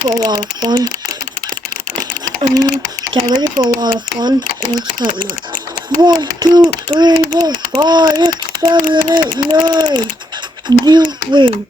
for a lot of fun. Get ready for a lot of fun and excitement. 1, 2, 3, 4, 5, 6, 7, 8, 9. You win.